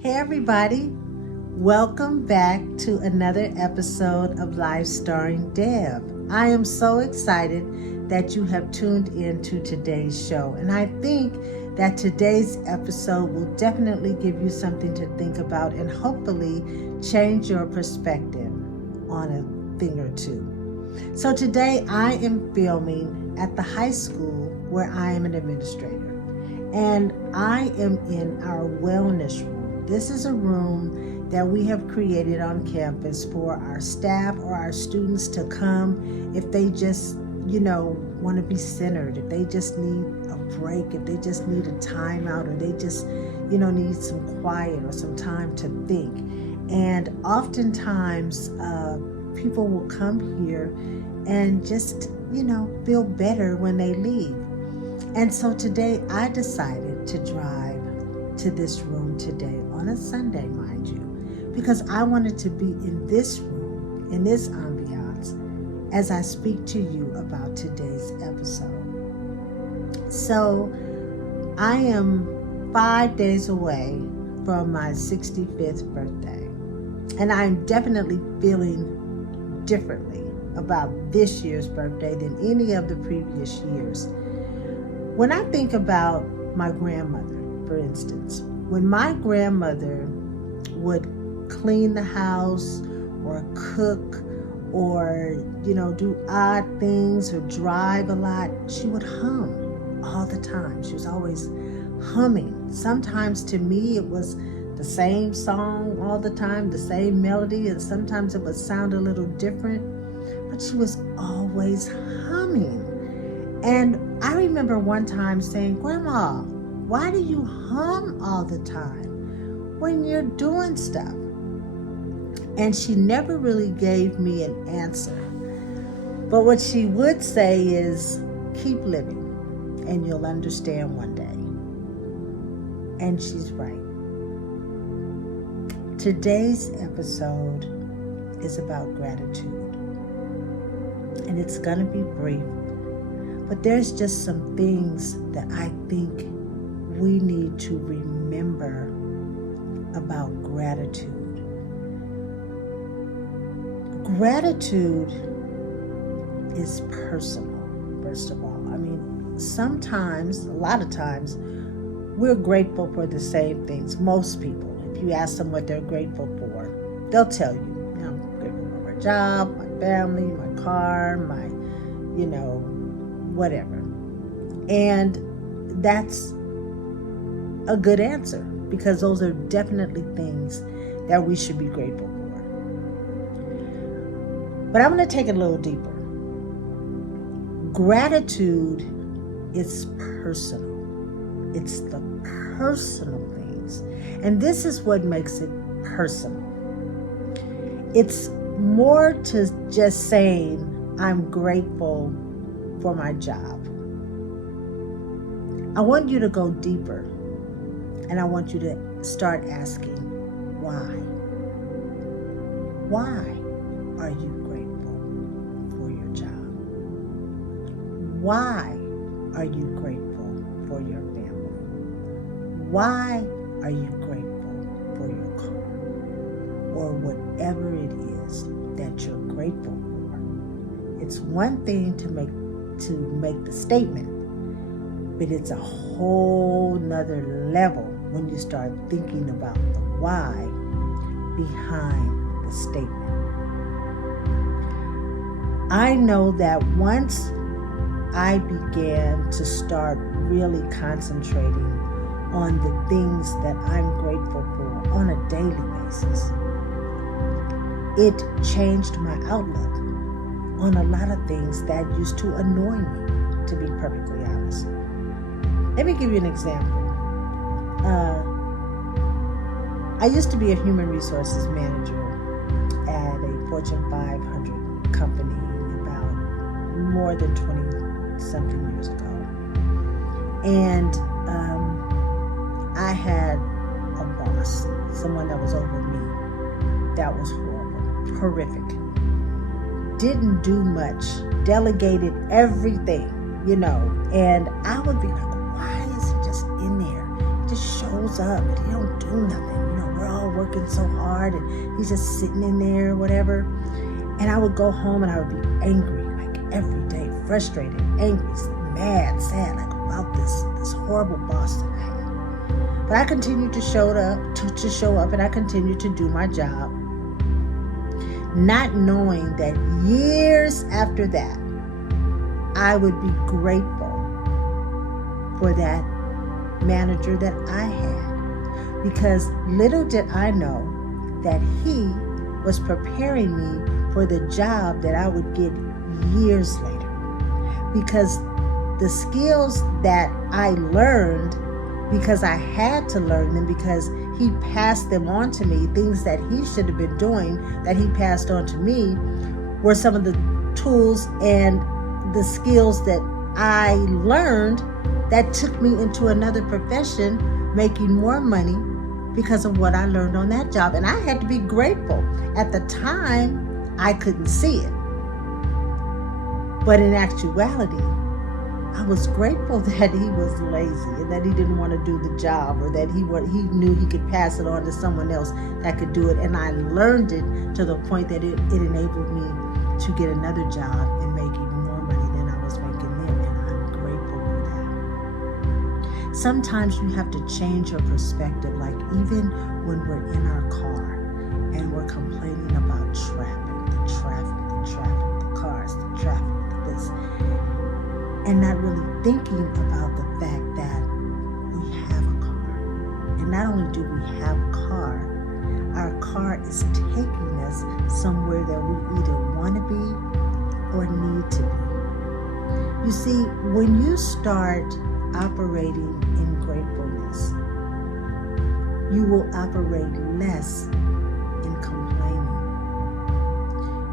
Hey, everybody. Welcome back to another episode of Life Starring Deb. I am so excited that you have tuned in to today's show. And I think that today's episode will definitely give you something to think about and hopefully change your perspective on a thing or two. So today I am filming at the high school where I am an administrator. And I am in our wellness room. This is a room that we have created on campus for our staff or our students to come if they just, want to be centered, if they just need a break, if they just need a timeout, or they just, need some quiet or some time to think. And oftentimes, people will come here and just, feel better when they leave. And so today I decided to drive to this room today on a Sunday, mind you, because I wanted to be in this room, in this ambiance, as I speak to you about today's episode. So I am 5 days away from my 65th birthday, and I'm definitely feeling differently about this year's birthday than any of the previous years. When I think about my grandmother, for instance, when my grandmother would clean the house or cook or, do odd things or drive a lot, she would hum all the time. She was always humming. Sometimes to me it was the same song all the time, the same melody, and sometimes it would sound a little different, but she was always humming. And I remember one time saying, "Grandma, why do you hum all the time when you're doing stuff?" And she never really gave me an answer. But what she would say is, "Keep living and you'll understand one day." And she's right. Today's episode is about gratitude. And it's going to be brief. But there's just some things that I think we need to remember about gratitude. Gratitude is personal, first of all. I mean, sometimes, a lot of times, we're grateful for the same things. Most people, if you ask them what they're grateful for, they'll tell you, I'm grateful for my job, my family, my car, my, whatever. And that's a good answer because those are definitely things that we should be grateful for. But I'm going to take it a little deeper. Gratitude is personal. It's the personal things. And this is what makes it personal. It's more to just saying, I'm grateful for my job. I want you to go deeper, and I want you to start asking, why? Why are you grateful for your job? Why are you grateful for your family? Why are you grateful for your car? Or whatever it is that you're grateful for. It's one thing to make the statement, but it's a whole nother level when you start thinking about the why behind the statement. I know that once I began to start really concentrating on the things that I'm grateful for on a daily basis, it changed my outlook on a lot of things that used to annoy me, to be perfectly honest. Let me give you an example. I used to be a human resources manager at a Fortune 500 company about more than 20-something years ago. And I had a boss, someone that was over me, that was horrible, horrific. Didn't do much, delegated everything, and I would be like, why is he just in there? He just shows up, but he don't do nothing, hard, and he's just sitting in there, whatever. And I would go home and I would be angry, like every day, frustrated, angry, mad, sad, like about this horrible boss that I had. But I continued to show up, and I continued to do my job, not knowing that years after that, I would be grateful for that manager that I had, because little did I know that he was preparing me for the job that I would get years later. Because the skills that I learned, because I had to learn them, because he passed them on to me, things that he should have been doing that he passed on to me, were some of the tools and the skills that I learned that took me into another profession, making more money because of what I learned on that job. And I had to be grateful. At the time, I couldn't see it. But in actuality, I was grateful that he was lazy and that he didn't want to do the job, or that he knew he could pass it on to someone else that could do it. And I learned it to the point that it enabled me to get another job and make even more money than I was making then. And I'm grateful for that. Sometimes you have to change your perspective, like even when we're in our car and we're complaining about the cars, the traffic, this, and not really thinking about the fact that we have a car. And not only do we have a car, our car is taking us somewhere that we either want to be or need to be. You see, when you start operating in gratefulness, you will operate less in complaining.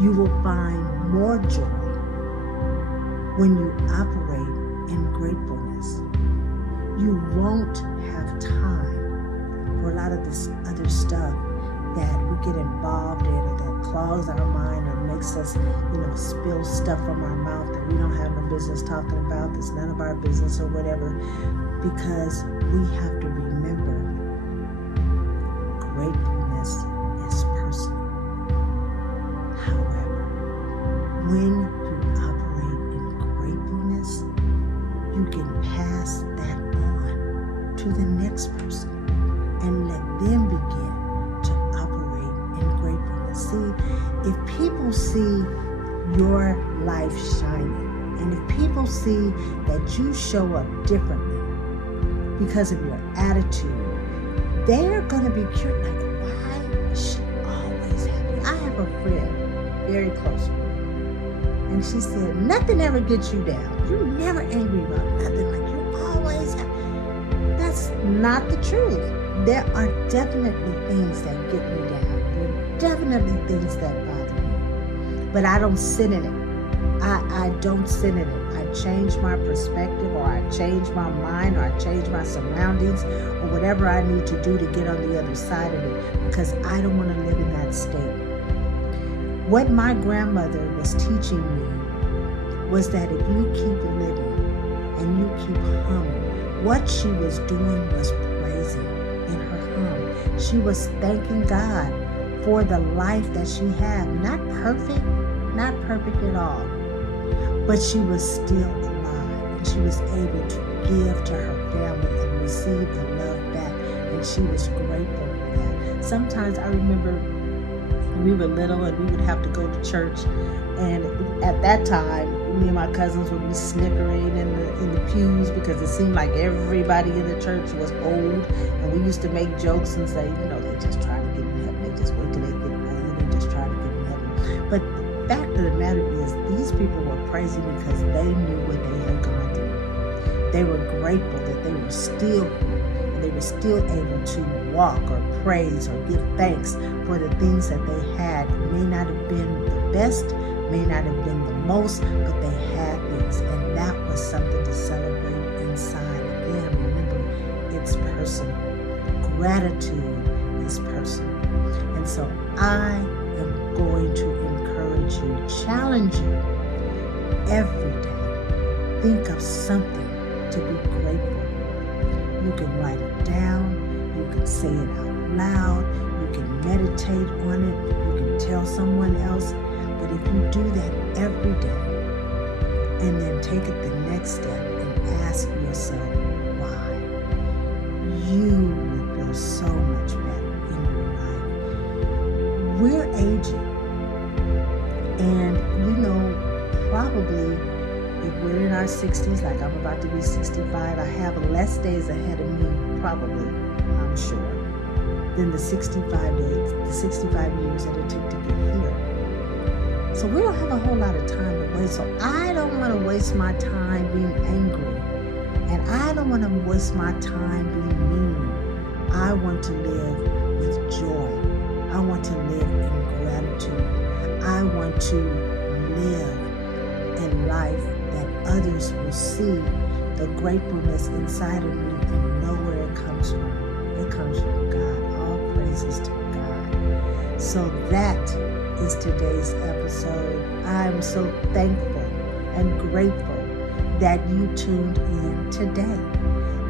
You will find more joy when you operate in gratefulness. You won't have time for a lot of this other stuff that we get involved in, or that clogs our mind, or makes us, spill stuff from our mouth that we don't have no business talking about, that's none of our business or whatever, because we have to remember gratefulness is personal. However, when you operate in gratefulness, you can pass that on to the next person and let them begin to operate in gratefulness. See, if people see your life shining, and if people see that you show up differently because of your attitude, they're going to be curious, like, why is she always happy? I have a friend, very close to me, and she said, nothing ever gets you down. You're never angry about nothing. Like, you're always happy. That's not the truth. There are definitely things that get me down. There are definitely things that bother me. But I don't sit in it. I don't sit in it. I change my perspective, or I change my mind, or I change my surroundings, or whatever I need to do to get on the other side of it, because I don't want to live in that state. What my grandmother was teaching me was that if you keep living and you keep humming, what she was doing was praising in her hum. She was thanking God for the life that she had. Not perfect at all, but she was still alive, and she was able to give to her family and receive the love back, and she was grateful for that. Sometimes I remember we were little and we would have to go to church, and at that time me and my cousins would be snickering in the pews, because it seemed like everybody in the church was old, and we used to make jokes and say, they just try to get in heaven, they just wait till they get old and just try to get in heaven. But the fact of the matter is, these people were praising because they knew what they had gone through. They were grateful that they were still here, and they were still able to walk or praise or give thanks for the things that they had. It may not have been the best, may not have been the most, but they had things, and that was something to celebrate inside. Again, remember, it's personal. Gratitude is personal. And so I am going to encourage you, challenge you every day. Think of something to be grateful for. You can write it down, you can say it out loud, you can meditate on it. You can tell someone else. But if you do that every day and then take it the next step and ask yourself why, you will feel so much better in your life. We're aging. And probably if we're in our 60s, like I'm about to be 65, I have less days ahead of me, probably, I'm sure, than the 65 years that it took to get here. So we don't have a whole lot of time to waste. So I don't want to waste my time being angry. And I don't want to waste my time being mean. I want to live with joy. I want to live in gratitude. I want to live in life that others will see the gratefulness inside of me and know where it comes from. It comes from God. All praises to God. So that is today's episode. I'm so thankful and grateful that you tuned in today.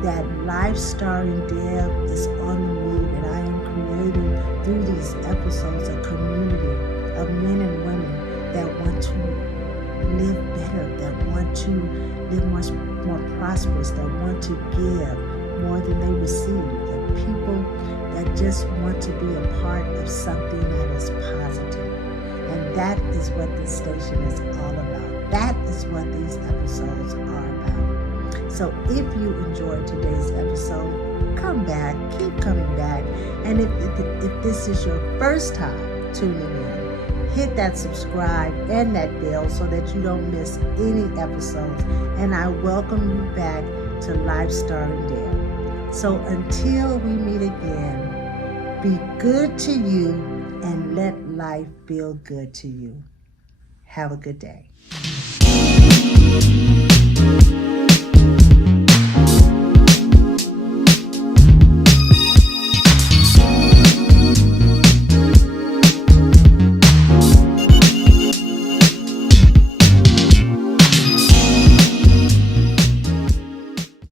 That Life Starring Deb is on the move, and I am creating through these episodes a community of men and women that want to live better, that want to live much more prosperous, that want to give more than they receive, that people that just want to be a part of something that is positive. And that is what this station is all about. That is what these episodes are about. So if you enjoyed today's episode, come back, keep coming back. And if this is your first time tuning in, hit that subscribe and that bell so that you don't miss any episodes. And I welcome you back to Life Starring Deb. So until we meet again, be good to you and let life feel good to you. Have a good day.